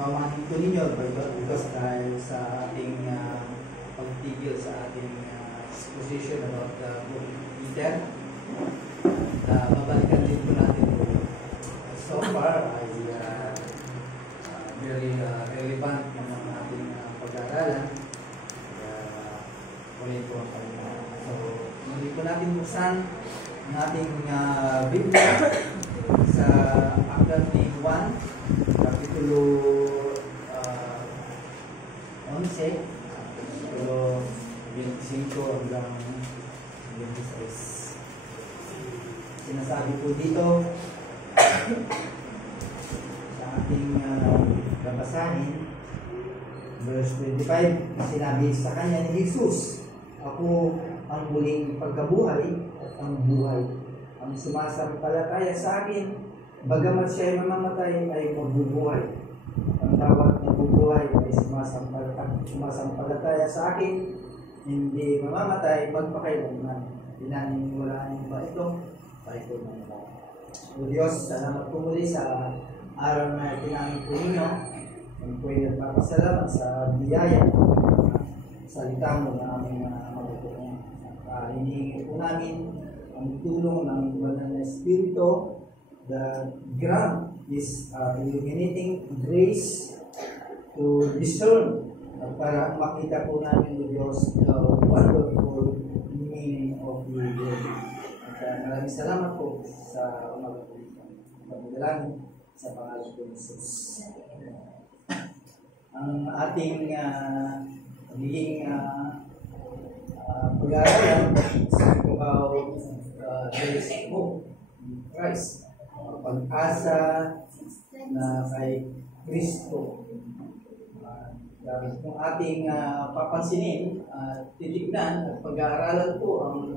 pamahain ko ninyo because dahil sa ating pagtigil sa ating exposition about the book of Peter. Mabalikan din po natin so far ay very relevant ng ating pag-aaralan. Ulit po ang so, muli po natin buksan ang ating Biblia sa Aklat ni Juan, Kapitulo 11, Kapitulo 25 hanggang 26. Sinasabi po dito sa ating babasahin, verse 25, sinabi sa kanya ni Jesus, "Ako ang muling pagkabuhay at ang buhay. Ang sumasampalataya sa akin, bagamat siya ay mamamatay, ay mabubuhay. Ang bawat nabubuhay ay sumasampalataya sa akin, hindi mamamatay magpakailanman." Pinaniniwalaan niyo ba ito? Tayo po ng mga. O Diyos, salamat po muli sa araw na itinangin po ninyo. Ang po ay nagpapasalamat sa biyaya salita mo na aming matutunan. Hinihingi po namin ang tulong ng banal na Espiritu that grant this illuminating grace to discern para makita po namin o Diyos the wonderful meaning of your word. At maraming salamat po sa umaga po ito. Pagdalangin sa pangalan po ni Jesus. Ang ating magiging pag-aaralan about there is hope in Christ. Pag-asa na kay Kristo. Kung ating papansinin, titignan at pag-aaralan po ang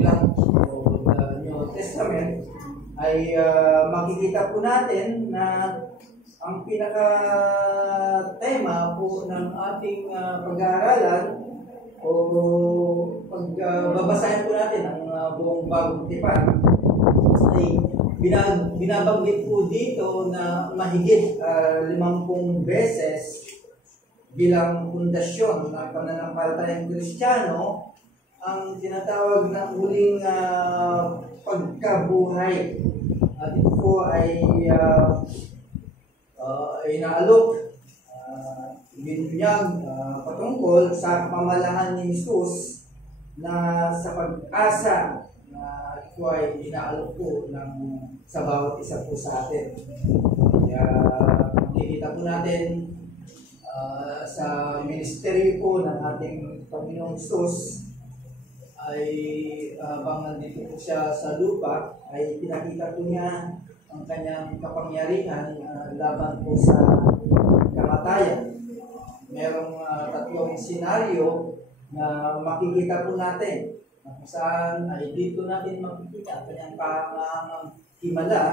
ilang the New Testament, ay makikita po natin na ang pinaka-tema po ng ating pag-aaralan o pagbabasahin po natin ang buong Bagong Tipan ay binabanggit po dito na mahigit 50 beses bilang pundasyon ng pananampalatayang Kristiyano ang tinatawag na muling pagkabuhay. At ito po ay inaalok, binunyag patungkol sa pamalahan ni Jesus na sa pag-asa na ito ay inaalok po sa bawat isa po sa atin. Kaya makikita po natin sa ministeryo po ng ating Panginoong Jesus ay habang nandito po siya sa lupa ay pinakita po niya ang kanyang kapangyarihan laban po sa kamatayan. Merong tatlong senaryo na makikita po natin kung saan ay dito natin makikita ang kanyang himala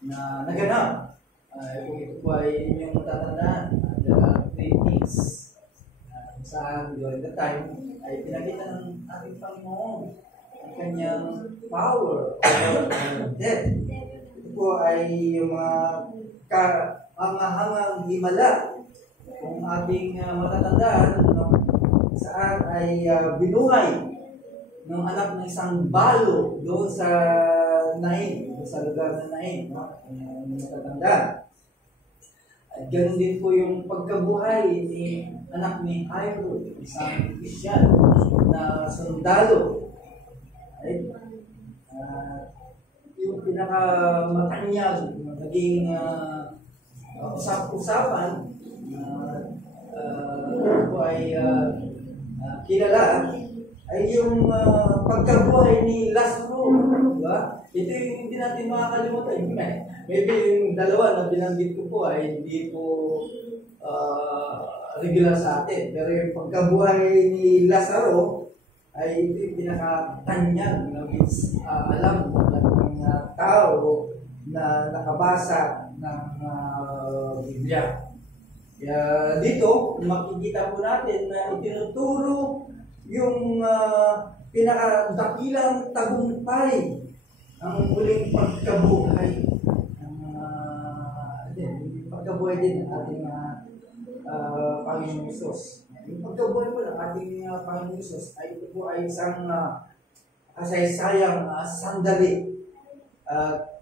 na naganap. Kung ito po ay inyong matatandaan, there are three things kung saan during the time ay pinakita ng ating Panginoon ang kanyang power over death. Ito po ay yung mga kahangahangang himala kung ating matatandaan saan ay binuhay ng anak ng isang balo doon sa Nain, sa lugar na Nain, matatandaan. At ganoon din po yung pagkabuhay ni anak ni Jairo, isang Christian na sundalo. Right? Yung pinakamatanyag naging usap-usapan po ay kilala ay yung pagkabuhay ni Lazaro, diba? Ito yung hindi natin makakalimutan. Maybe yung dalawa na binanggit ko po ay hindi po regular sa atin. Pero yung pagkabuhay ni Lazaro ay ito yung pinakatanyag na alam ng tao na nakabasa ng Biblia. Kaya dito, makikita po natin na itinuturo yung pinakadakilang tagumpay ang muling pagkabuhay. pagkabuhay din ng ating Panginoong Hesus. Yung pagkabuhay po ng ating Panginoong Hesus ay ito po ay isang kasaysayang sandali,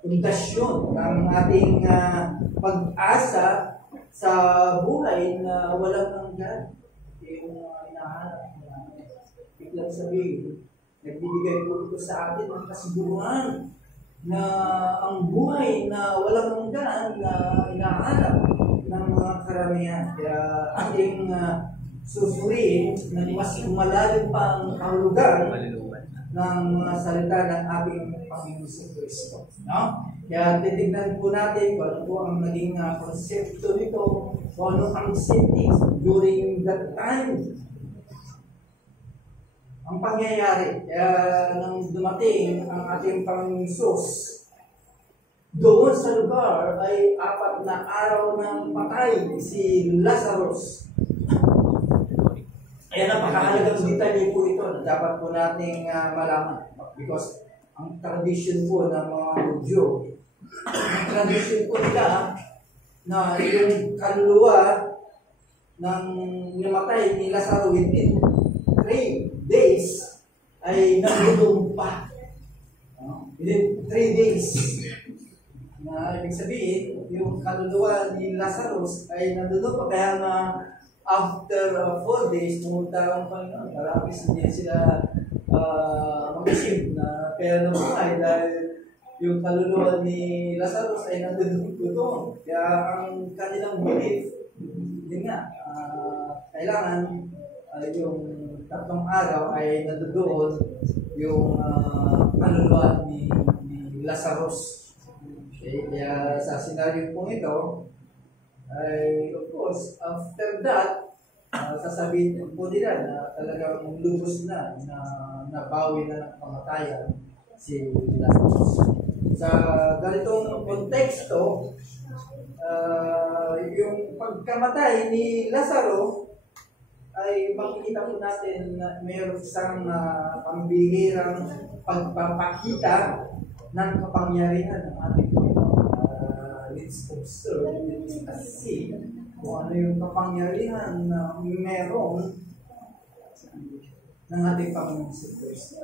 pundasyon ng ating pag-asa sa buhay na walang hanggan. Yung hinahanap na biglang sabihin, nagbibigay po ito sa atin ng kasiguruhan na ang buhay na walang hanggan na hinahanap ng mga karamihan. Kaya ating susuriin na mas malalim pang kahulugan ng mga salita ng ating Panginoong Kristo. No? Kaya titignan po natin kung ano po ang naging konsepto nito, kung ano ang setting during that time. Ang pangyayari, kaya nang dumating ang ating Panginoong Hesus, doon sa lugar ay 4 na araw ng patay si Lazarus. Kaya napakahalagang detalye po ito na dapat po nating malaman. Because ang tradition po ng mga Hudyo, ang tradition po nila na yung kaluluwa ng namatay ni Lazarus within 3 days ay nagulong pa. Within 3 days. Na ibig sabihin, yung kaluluwa ni Lazarus ay nandun pa. Kaya na after 4 days, pumunta ang Panginoon. Marami hindi sila mag-isip na pera ng buhay dahil yung kaluluwa ni Lazarus ay nandun doon. Kaya ang kanilang belief, yun nga, kailangan yung 3 araw ay nandoon yung kaluluwa ni Lazarus. Okay? Kaya sa senaryo po ito, ay of course, after that, sasabihin po nila na talagang lubos na nabawi na ng kamatayan si Lazarus. Sa ganitong konteksto, yung pagkamatay ni Lazarus ay makikita po natin na mayroon isang pambihirang pagpapakita ng kapangyarihan ng ating Panginoon. Let's observe, let's see kung ano yung kapangyarihan na meron ng ating Panginoon sa Kristo.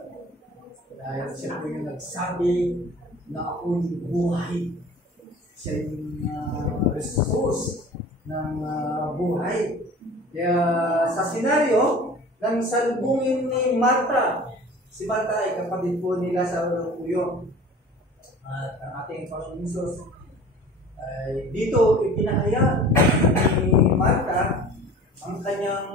Dahil siya po yung nagsabi na ako yung buhay. Siya yung resource ng buhay. Kaya sa senaryo ng salubungin ni Marta, si Marta ay kapatid po ni Lazaro po yun. At ang ating Panginoon Hesus ay dito ipinahayag ni Marta ang kanyang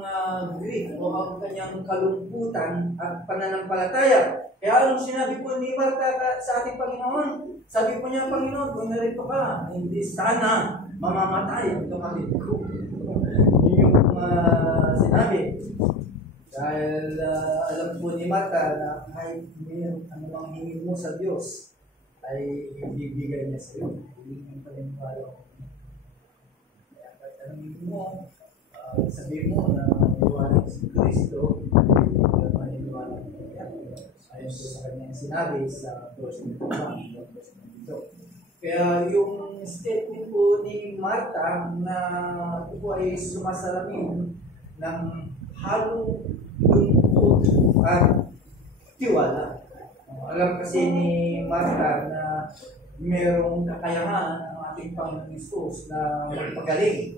grief o ang kanyang kalungkutan at pananampalataya. Kaya anong sinabi po ni Marta sa ating Panginoon? Sabi po niya, Panginoon, kung narito ka, hindi sana mamamatay ang kapatid ko. Yung sinabi. Dahil alam po ni Marta na kahit anumang hingin mo sa Diyos ay ibibigay niya sa iyo. Hindi mo paniniwala ko. Kaya kahit anong hingin mo, sabihin mo na maniwala si Kristo, maniniwala ko niya. Ayon po sa kanyang sinabi sa verse 1. Kaya yung statement po ni Marta na ito po ay sumasalamin ng halong lungkot at tiwala. Alam kasi ni Marta na mayroong kakayahan ang ating Panginoon Hesus na magpagaling.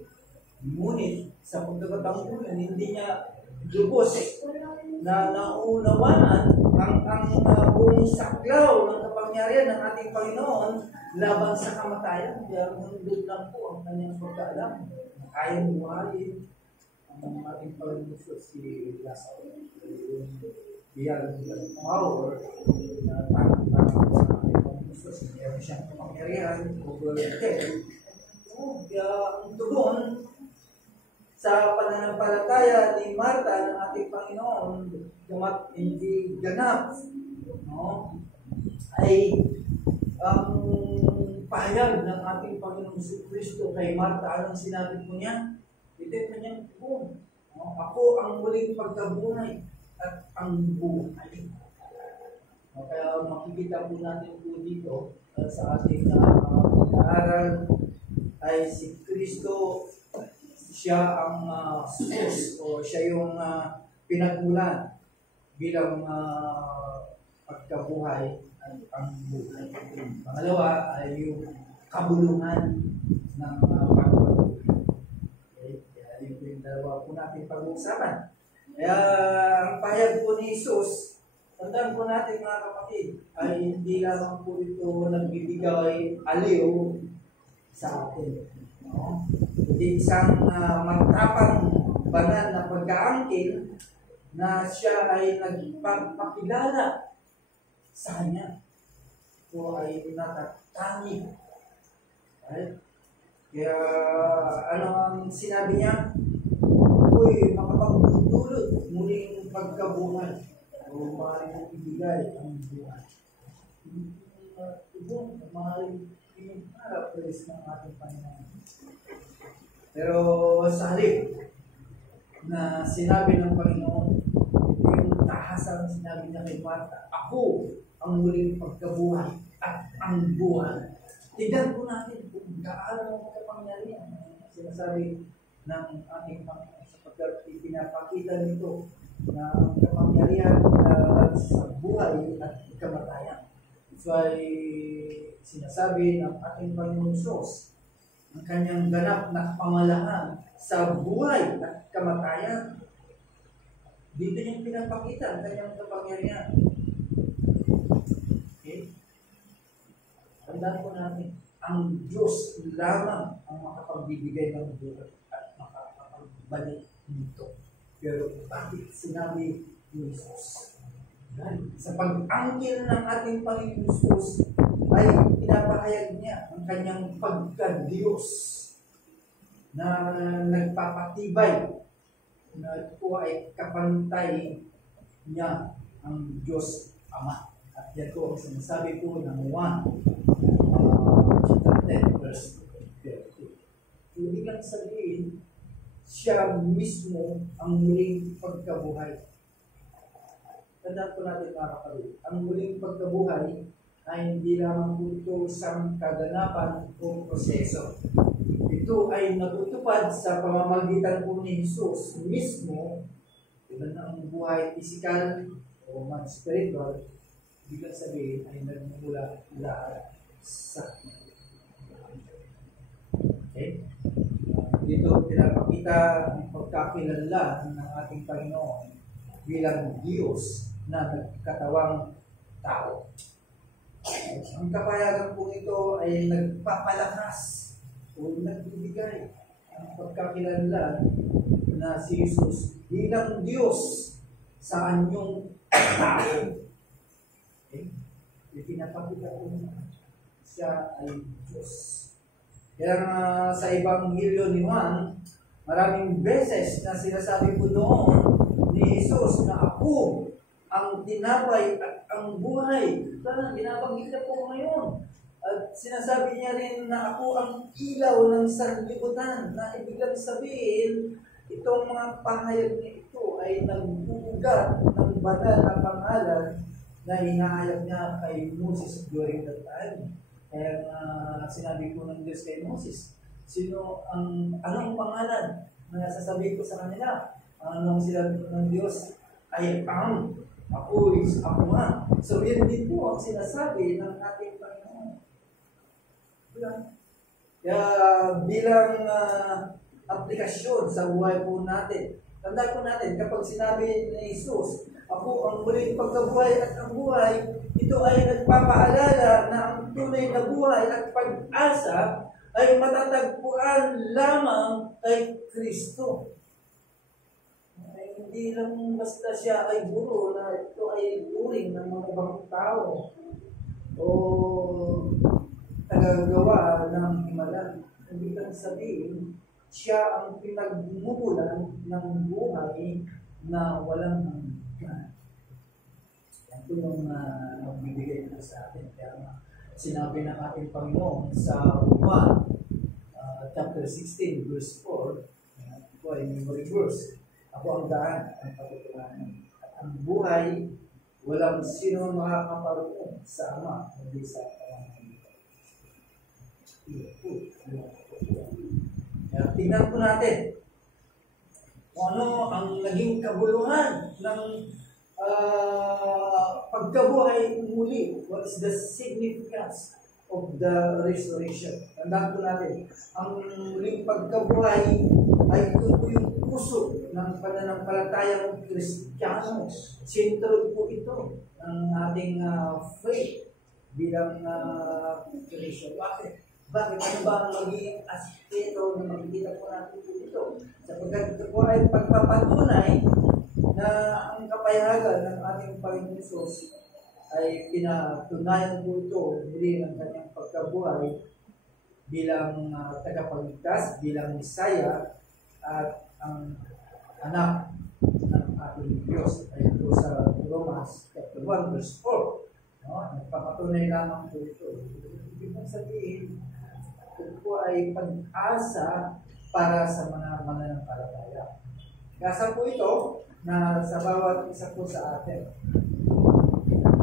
Ngunit sa pagkakataon po hindi niya lubos na naunawaan ang buong saklaw ng kapangyarihan ng ating Panginoon laban sa kamatayan. Kaya nandun lang po ang kanyang pagkaalam. Kayang buhayin ang ating Panginoon si Lazarus. Beyond the power na takot-takot sa ating Panginoon Hesus. Kaya siyang kapangyarihan over death. Kaya ang tugon sa pananampalataya ni Marta ng ating Panginoon, hindi ganap, no? Ay ang pahayag ng ating Panginoon Kristo kay Marta. Anong sinabi po niya? Ito po niya po. No? Ako ang muling pagkabuhay at ang buhay. No? Kaya makikita po natin po dito sa ating pag-aaral ay si Kristo, siya ang source o siya yung pinagmulan bilang pagkabuhay at ang buhay. Pangalawa ay yung kabuluhan ng pagkabuhay. Okay? Kaya yun po yung dalawa po natin pag-uusapan. Kaya ang pahayag po ni Jesus, tandaan po natin mga kapatid, ay hindi lamang po ito nagbibigay aliw sa atin. No? Kundi isang magtapang banal na pagkaangkin na siya ay nagpapakilala sa Kanya. Ito ay natatangi. Right? Kaya ano ang sinabi niya? Uy, makapagdulot muling pagkabuhay o maaaring ibigay ang buhay. Ito, maaaring pinagharap ng ating Panginoon. Pero sa halip na sinabi ng Panginoon, yung tahasang sinabi niya kay Martha, ako ang muling pagkabuhay at ang buhay. Tignan po natin kung gaano ang kapangyarihan. Sinasabi ng ating Panginoon sapagkat ipinapakita nito na ang kapangyarihan sa buhay at kamatayan. So ay sinasabi ng ating Panginoon Diyos ang kanyang ganap na pamalahan sa buhay at kamatayan. Dito yung pinapakita ang kanyang kapangyarihan. Okay? Tandaan po natin, ang Diyos lamang ang makapagbibigay ng buhay at makapagbalik nito. Pero bakit sinabi ni Jesus? Sa pag-angkin ng ating Panginoon Jesus ay pinapahayag niya ang kanyang pagka-Diyos na nagpapatibay na ito ay kapantay niya ang Diyos Ama. At yan po ang sinasabi po ng 1 verse 32. Ibig lang sabihin, siya mismo ang muling pagkabuhay. Tandaan po natin mga kapatid, ang muling pagkabuhay ay hindi lamang po ito isang kaganapan o proseso. Ito ay natutupad sa pamamagitan po ni Jesus mismo, tulad ng buhay physical o man spiritual, ibig sabihin ay nagmumula lahat sa okay? Dito pinapakita ang pagkakilala ng ating Panginoon bilang Diyos na nagkatawang tao. Ang kapayagan po ito ay nagpapalakas o nagbibigay ang pagkakilala na si Jesus bilang Diyos sa anyong tao. Okay? Ipinapakita po na siya ay Diyos. Kaya sa Ebanghelyo ni Juan, maraming beses na sinasabi po doon ni Jesus na ako ang tinapay at ang buhay. Sana binabanggit na po ngayon. At sinasabi niya rin na ako ang ilaw ng sanlibutan, na ibig sabihin, itong mga pahayag na ito ay nagbubuga ng banal na pangalan na hinahayag niya kay Moses during that time. Kaya sinabi ko ng Diyos kay Moses, anong pangalan na sasabihin ko sa kanila? Anong sinabi ko ng Diyos? Ay ako nga. So yun din po ang sinasabi ng ating Panginoon. Kaya bilang aplikasyon sa buhay po natin, tandaan po natin, kapag sinabi ni Jesus, ako ang muling pagkabuhay at ang buhay, ito ay nagpapaalala na ang tunay na buhay at pag-asa ay matatagpuan lamang kay Kristo. Hindi lang basta siya ay guro na ito ay turing ng mga ibang tao o tagagawa ng himala. Hindi lang sabihin, siya ang pinagmumulan ng buhay na walang hanggan. Yan po yung nagbibigay ito sa atin. Kaya sinabi ng ating Panginoon sa chapter 16, verse 4, ito ay memory verse. Ako ang daan, ang patutunan. At ang buhay, walang sino makakaparoon sa Ama, hindi sa pamamagitan. Kaya tingnan po natin kung ano ang naging kabuluhan ng pagkabuhay muli. What is the significance of the restoration? Tandaan po natin, ang muling pagkabuhay ay ito po yung puso ng pananampalatayang Kristiyano. Sentro po ito ng ating faith bilang Christian. Bakit? Bakit? Ano ba ang magiging aspeto na makikita po natin dito? Sapagkat ito po ay pagpapatunay na ang kapayagan ng ating Panginoon Hesus ay pinatunayan po ito muli ng kanyang pagkabuhay bilang tagapagligtas, bilang Misaya at ang anak ng ating Diyos. Ay ito sa Romans chapter 1 verse 4. No? Nagpapatunay lamang po ito. Ibig sabihin, ito po ay pag-asa para sa mga mananampalataya. Pag-asa po ito na sa bawat isa po sa atin.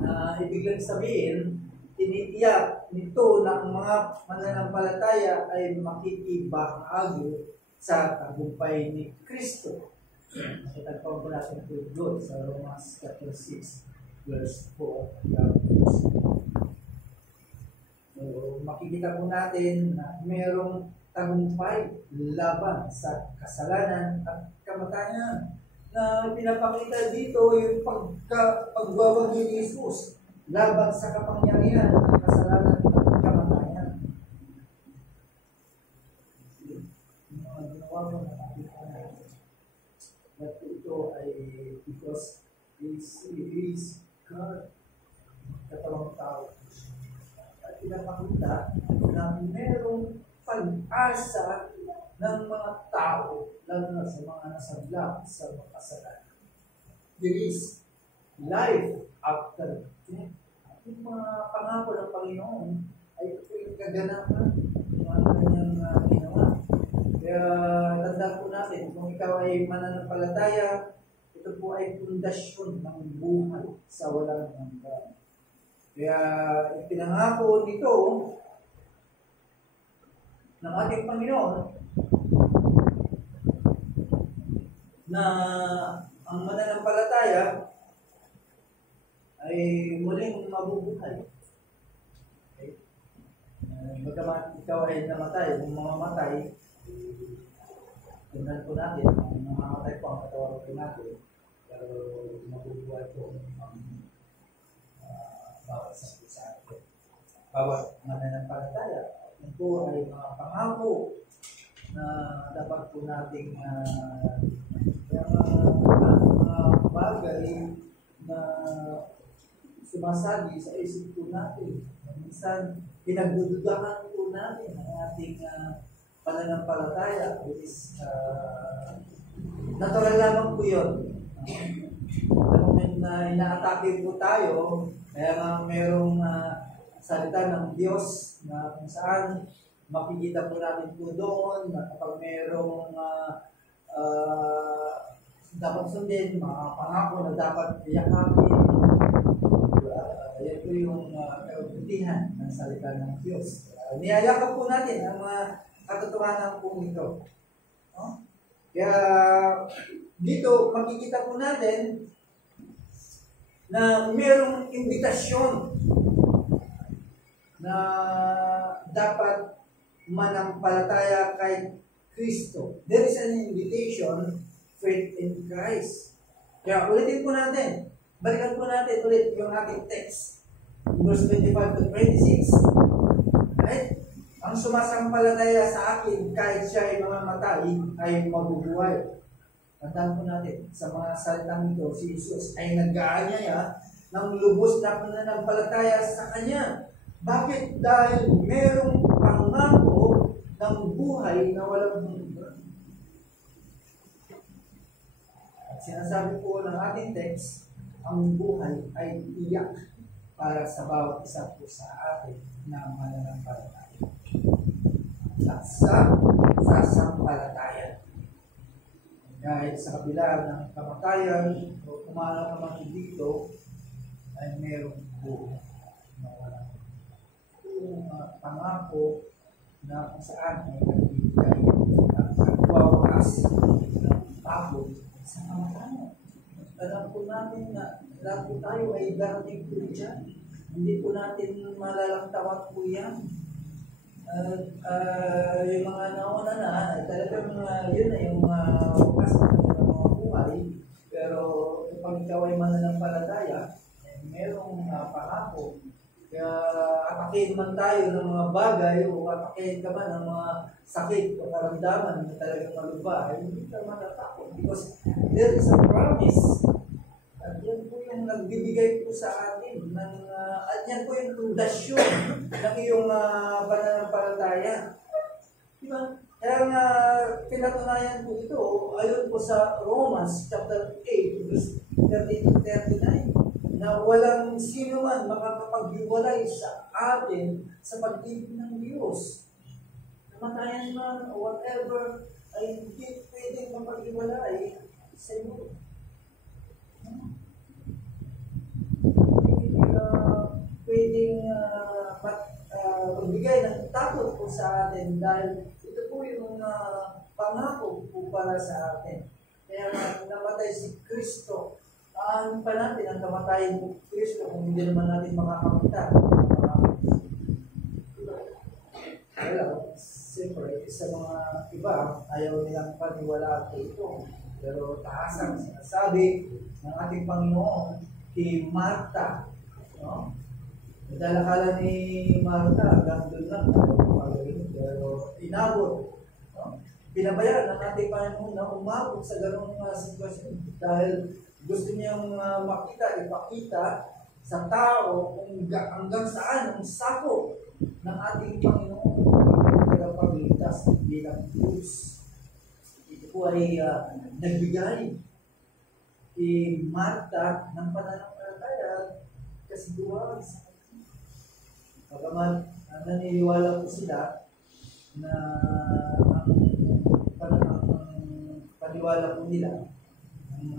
Na ibig sabihin, tinitiyak nito na ang mga mananampalataya ay makikibahagi sa tagumpay ni Kristo. Nakitagpang po natin po doon sa Romans chapter 6 verse 4. So, makikita po natin na mayroong tagumpay laban sa kasalanan at kamatayan. Na pinapakita dito yung pagwawagi ni Jesus laban sa kapangyarihan ng kasalanan at kamatayan. Yung mga ginawa mo na nakita natin. At ito ay because He is God, katawang tao. Pinapakita na merong pag-asa ng mga tao, lalo na sa mga nasabla sa mga kasalanan. There is life after death. Yung mga pangako ng Panginoon ay ito yung kaganapan ng mga kanyang ginawa. Kaya tandaan po natin, kung ikaw ay mananampalataya, ito po ay pundasyon ng buhay sa walang hanggan. Kaya ipinangako nito ng ating Panginoon na ang mananampalataya ay muling mabubuhay. Okay? Bagamat ikaw ay namatay, kung mamamatay, tingnan po natin, kung mamamatay po ang katawan po natin, pero mabubuhay po ang bawat sa atin. Bawat mananampalataya. Ito po ay mga pangako na dapat po nating mga bagay na sumasabi sa isip po natin. Minsan, pinagdududahan po natin ang ating pananampalataya, which is natural lamang po yun. Sa moment na inaatake po tayo, kaya nga merong salita ng Diyos na kung saan makikita po natin po doon na kapag merong dapat sundin, mga pangako na dapat yakapin. Yan po yung kabutihan ng salita ng Diyos. Niyayakap po natin ang mga katotohanan po nito. No? Kaya dito makikita po natin na mayroong imbitasyon na dapat manampalataya kay Kristo. There is an invitation, faith in Christ. Kaya ulitin po natin. Balikan po natin ulit yung ating text. Verse 25 to 26. Right? Ang sumasampalataya sa akin kahit siya ay mamamatay ay mabubuhay. Tandaan po natin, sa mga salitang ito, si Jesus ay nag-aanyaya ng lubos na pananampalataya sa Kanya. Bakit? Dahil merong pangako ng buhay na walang hanggan. At sinasabi po ng ating text, ang buhay ay iyak para sa bawat isa po sa atin na mananampalataya. At sa sasampalataya. Kahit sa kabila ng kamatayan o kumala naman dito, ay merong buhay na walang. Yung pangako na kung saan ay nagbibigay at nagwawakas ng takot sa kamatayan. Alam po natin na lahat po tayo ay darating po dyan. Hindi po natin malalangtawan po yan. Yung mga nauna na, talagang yun na yung wakas ng mga buhay. Pero pag ikaw ay mananampalataya, merong pangako. Kaya atakin man tayo ng mga bagay o atakin ka man ng mga sakit o karamdaman na talagang malubha, ay hindi ka matatakot because there is a promise. At yan po yung nagbibigay po sa atin ng, at yan po yung pundasyon ng iyong pananampalataya. Diba? Kaya nga pinatunayan po ito ayon po sa Romans chapter 8 verse 30-39 na walang sino man makakapaghiwalay sa atin sa pag-ibig ng Diyos. Namatayan man o whatever ay hindi pwedeng mapaghiwalay sa iyo. Hindi pwedeng magbigay ng takot po sa atin dahil ito po yung pangako po para sa atin. Kaya namatay si Kristo. Ano pa natin ang kamatayan ng Kristo kung hindi naman natin makakamita? Well, siyempre, sa mga iba, ayaw nilang paniwala ito. Pero taas ang sinasabi ng ating Panginoon kay Marta. No? Nadalakala ni Marta, hanggang doon lang magaling. Pero inabot. No? Pinabayaan ng ating Panginoon na umabot sa ganong sitwasyon. Dahil gusto niyang ipakita sa tao kung hanggang saan ang sakop ng ating Panginoon na pagligtas bilang Diyos. Ito po ay nagbigay kay Marta ng pananampalataya kasi duwag sa atin. Pagaman naniniwala po sila na ang paniwala po nila ang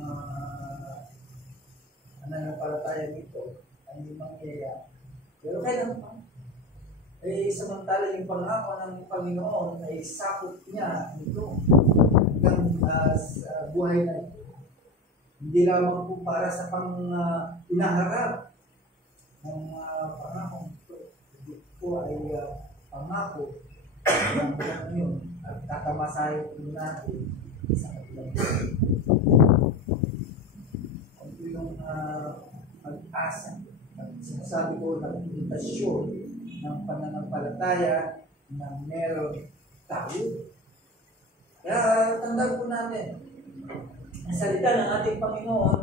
nananampalataya dito ay hindi mangyayari. Pero kailan pa? Samantala yung pangako ng Panginoon ay sakop niya ito hanggang sa buhay na ito. Hindi lamang po para sa pinaharap ng pangako ito. Ito po ay pangako ng Panginoon at tatamasahin po natin sa kanilang yung pag-asa. Sinasabi ko na invitasyon ng pananampalataya na meron tayo. Kaya tandaan po natin, ang salita ng ating Panginoon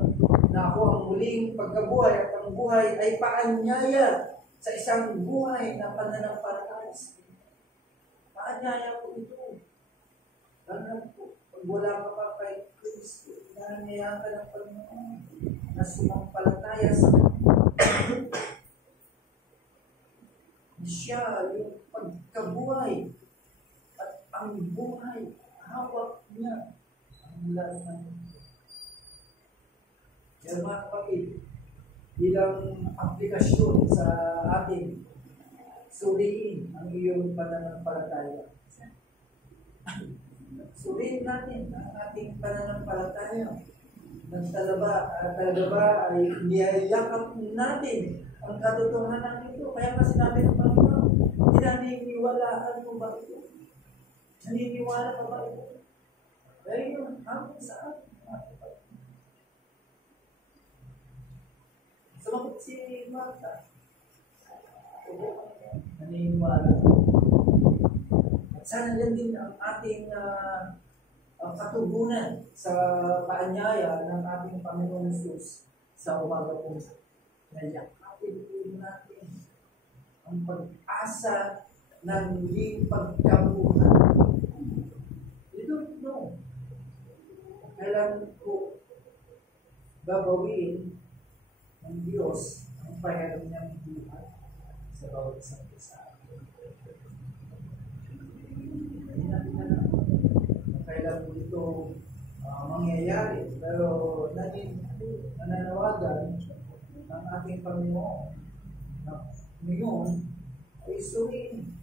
na ako ang muling pagkabuhay at ang buhay ay paanyaya sa isang buhay na pananampalataya. Paanyaya po ito. Lalo po, pag wala ka pa kay Kristo, inaanyayahan ka ng Panginoon na sumampalataya sa siya yung pagkabuhay at ang buhay, hawak niya ang lahat ng ito. Kaya mga kapatid, bilang aplikasyon sa ating suriin ang iyong pananampalataya. Suriin natin ang ating pananampalataya. Talaga ba ay niyayakap natin ang katotohanan nito? Kaya nga sinabi ng Panginoon, naniniwalaan mo ba ito? Naniniwala ka ba ito? Kaya yun, hanggang saan? Sumagot si Marta. Naniniwala. At sana yan din ang ating katugunan sa paanyaya ng ating Panginoon Jesus sa umaga po. Nayakapin po natin ang pag-asa ng muling pagkabuhay. You don't know kailan po gagawin ng Diyos ang pahiram niyang buhay sa bawat isang isa. Hindi natin alam kailan po ito mangyayari. Pero nananawagan ng ating Panginoon na ngayon ay suriin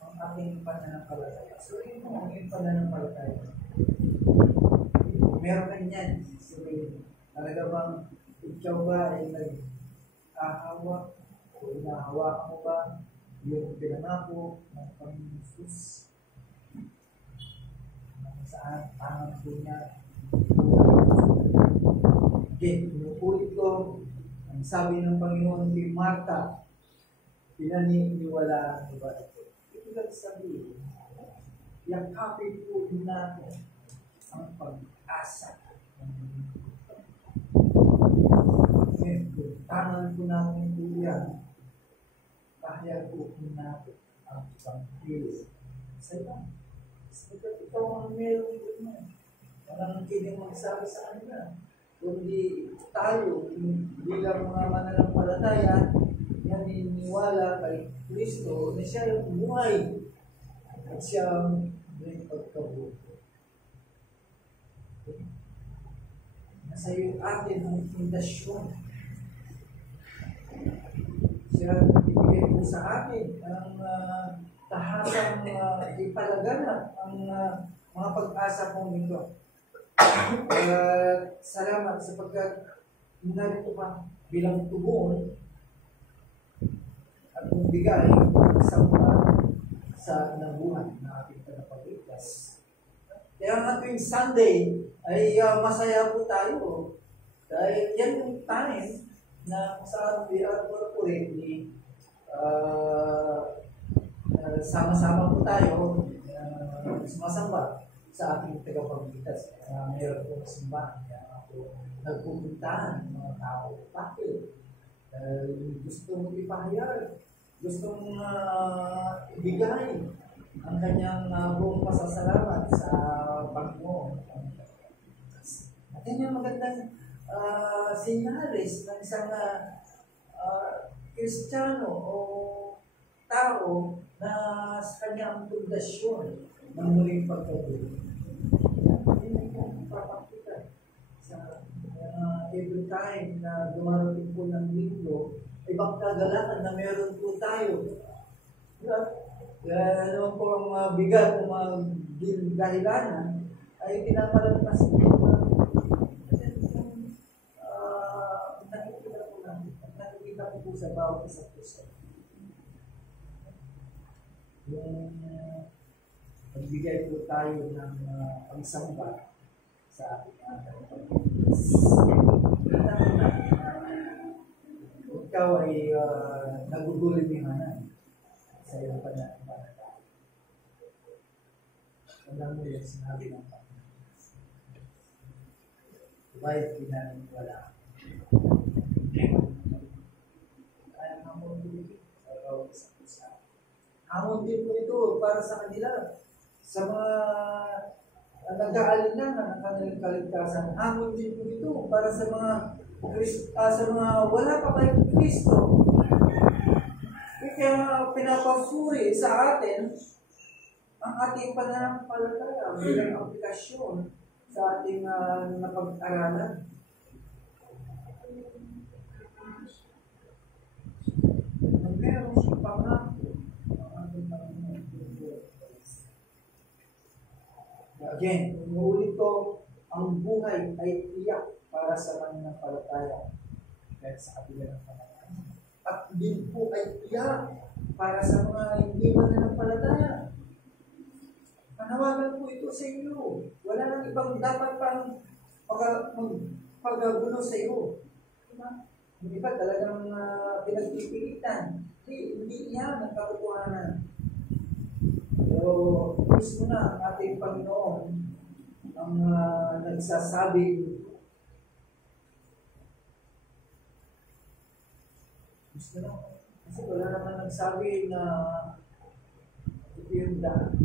ang ating pananampalataya. So, yun ang ating pananampalataya. Meron ka niyan. So, talaga bang ikaw ba ay nag-ahawak o inahawakan mo ba yung pinangako ng Panginoon Jesus? Saan tangan po niya? Again, inuulit ko, ang sabi ng Panginoon kay Marta, pinaniniwalaan mo ba ito? Ito lang sabihin, yakapin po natin ang pag-asa. Ngayon, kung tangan po natin po yan, kaya po natin ang pag-ilo sa ilan. Sapagkat ikaw ang meron ito mo. Walang kiling magsabi sa kanila. Kundi tayo, bilang mga mananampalataya, naniniwala kay Kristo na siya yung buhay at siya ang may pagkabuto. Nasa iyo atin ang invitasyon. Siya ibigay po sa atin ang tahasang ipalaganap ang mga pag-asa kong ito. Salamat sapagkat narito pa bilang tugon at bigay sa nabuhan na ating tagapagligtas. Kaya nga tuwing Sunday ay masaya po tayo dahil yan yung time na sa we are corporately sama-sama po tayo sumasamba sa ating tagapagligtas. Mayroon po simbahan kaya ako nagpupuntahan ng mga tao. Bakit? Gustong ipahayag, gustong ibigay ang kanyang buong pasasalamat sa Panginoon. At yan yung magandang sinyalis ng isang Kristiyano o tao na sa kanyang pundasyon ng muling pagkabuhay. Yan ang papakita sa every time na dumarating po ng linggo, ibang kagalakan na meron po tayo. Kaya ano po ang bigat ng mga dahilanan ay pinapalagpas po nakikita po sa bawat isa po sa yung pagbigay po tayo ng pagsamba sa ating ikaw ay nagugulimihanan sa iyong pananampalataya. Alam mo yung sinabi ng Panginoon. Diba't pinaniniwala. Kaya hamon din sa bawat isang pusa. Hamon din po ito para sa kanila. Sa mga nag-aalinlangan ng kanilang kaligtasan. Hamon din po ito para sa mga wala pa kay Kristo. Kaya pinapasuri sa atin ang ating pananampalataya bilang aplikasyon sa ating napag-aralan. Meron siyang pangako ang ating Panginoon. Again, inuulit ko, ang buhay ay tiyak para sa mananampalataya kahit sa kabila ng panahon. At din po ay tiyak para sa mga hindi mananampalataya. Panawagan po ito sa iyo. Wala nang ibang dapat pang paggulo sa iyo. Diba? Hindi ba talagang pinagpipilitan? Hindi yan ang katotohanan. Pero mismo na ang ating Panginoon ang nagsasabi. Gusto na. Kasi wala naman nagsabi na ito yung daan.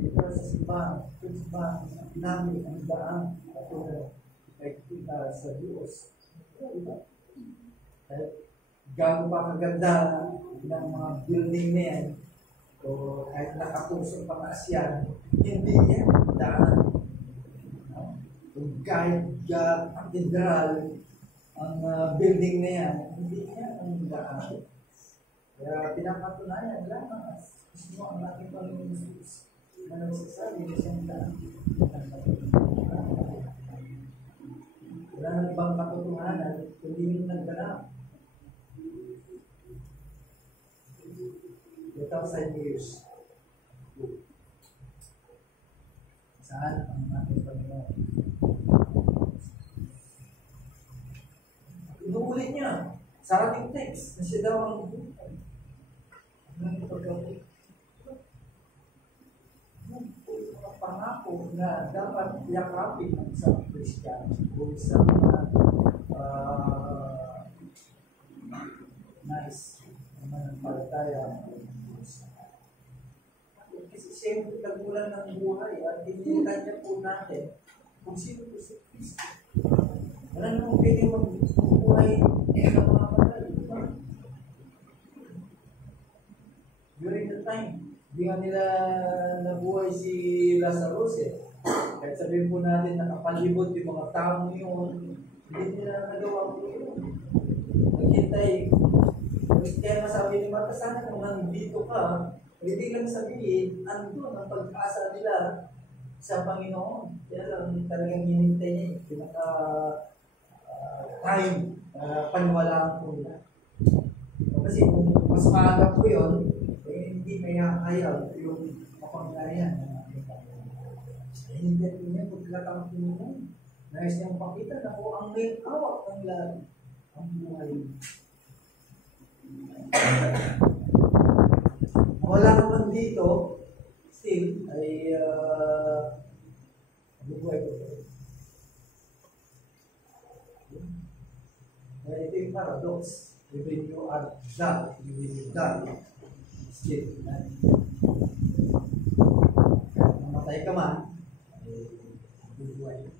Ito sa simbahan, namin ang daan at kay kita sa Diyos. Diba? Gago pa kaganda ng mga building na yan o kahit nakatusok pa nga siya, hindi yan daan. Kung kahit katedral ang building na yan, hindi yan ang daan. Kaya pinapatunayan lamang mismo ang ating Panginoon Jesus na nagsasabi na siyang daan. Wala nang ibang katotohanan kundi yung nagganap. 2,000 years. Saan ang ating Panginoon? Inuulit niya sa ating text na siya daw ang buhay. Ang pagkabuhay. Mga pangako na dapat yakapin ng isang Kristiyano o isang nice mananampalataya ng Diyos. Kasi siyempre tagulan ng buhay at dinilitan niya po natin kung sino po si Kristo. Wala namang pwede magbuhay ng mga patay. During the time, hindi nga nila nabuhay si Lazarus eh. Kahit sabihin po natin nakapalibot yung mga taong yun, hindi nila nagawa po yun. Naghintay. Kaya masabi ni Marta, sana kung nandito ka, hindi lang sabihin, andun ang pag-asa nila sa Panginoon. Kaya lang talagang hinintay niya yung pinaka-time paniwalaan po nila. Kasi kung mas maaga po yun, hindi may ayaw yung mapangyarihan ng ating Panginoon. Hindi po niya pagkakang Panginoon. Nais niyang pakita na po ang may awak ng lahat ang buhay. Wala naman dito, still, ay buhay ko. Ito yung paradox. Even you are God, you will die. Still, mamatay ka man, ay buhay.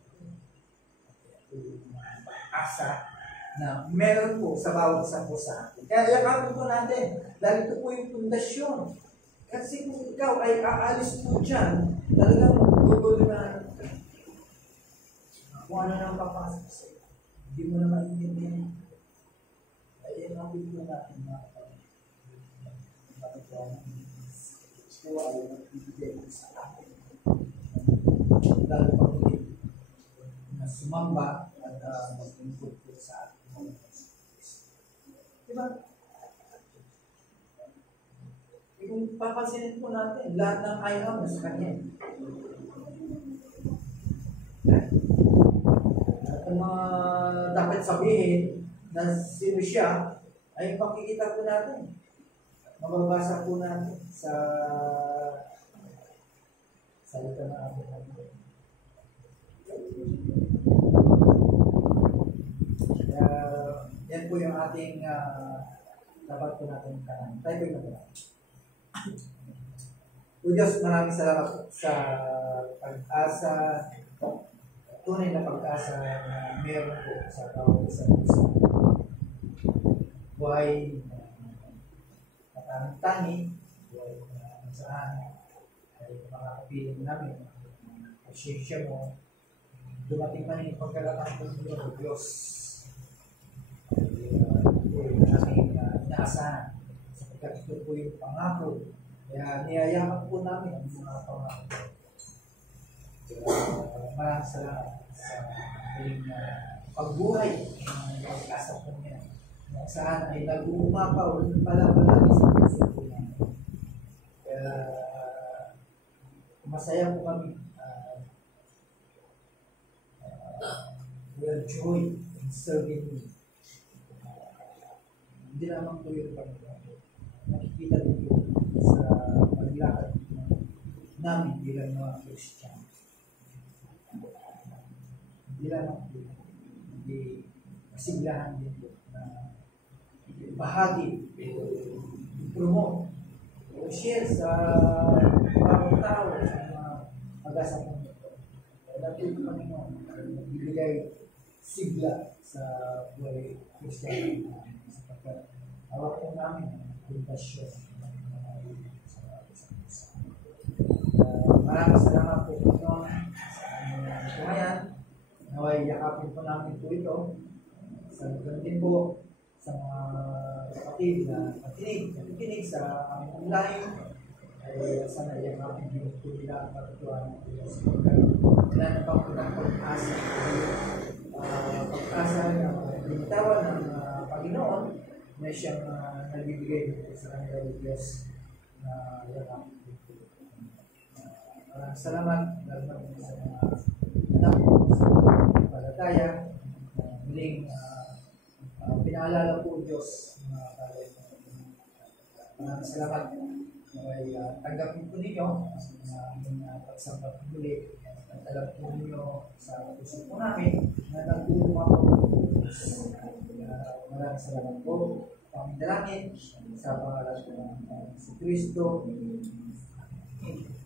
Asa na meron po sa bawat isa po sa atin. Kaya yakapin po natin, dahil ito po yung pundasyon. Kasi kung ikaw ay aalis po dyan, talagang gugulo na kung ano nang papasok sa iyo. Hindi mo na maintindihan. Kaya yakapin po natin mga kapatid. Ito ay magbibigay sa atin. Dahil pag-ulit na sumamba at mag-input po sa atin. Diba? Kung papansinin po natin, lahat ng ayaw na sa kanya. At ang mga dapat sabihin na sino siya, ay makikita po natin. Mababasa po natin sa salita ng ating Panginoon. Yan po yung ating dapat po natin kanan. Tayo po yung natin. O Diyos, maraming salamat sa pag-asa, tunay na pag-asa na meron po sa tao sa buhay na tangi, buhay na saan ay makakapiling namin. Pasyensya mo, dumating man yung pagkakataon ng Diyos. Namin inaasahan sapagkat ito po yung pangako. Kaya niyayakap po namin ang mga pangako. Maraming salamat sa ating pagbuhay ng pag-asa po niya. Saan ay nag-uumapaw pala sa puso po namin. Kaya masaya po kami. We have joy in serving you. Hindi naman po yung Panginoon. Nakikita din po sa paglakad namin bilang mga Kristiyano. Hindi naman po hindi masiglahan din po na bahagi, promote, o share sa bawat tao sa mga pag-asa po nito. Kaya po yung Panginoon bibigay sigla sa buhay Kristiyano. Awak po namin ang pundasyon ng mga sa isa. Maraming salamat po Panginoon sa aming tumayan. Naway yakapin po namin po ito. Sa din po sa mga kapatid na nakikinig sa online, ay sana yung aking ginuto nila ang katutuan ng Diyos. Wala na bang pag-asa, pag-asa na binitawan ng Panginoon na siyang nagbibigay sa kanila ng Diyos na yan ang salamat lalo sa mga anak sa palataya. Muling pinaalala po Diyos mga bagay. Salamat ay tanggapin po ninyo ang aming pagsambat muli at alam po ninyo sa puso po namin na nagtulungan po maraming salamat po. Pangidalangin sa pangalan ng si Kristo. Amen.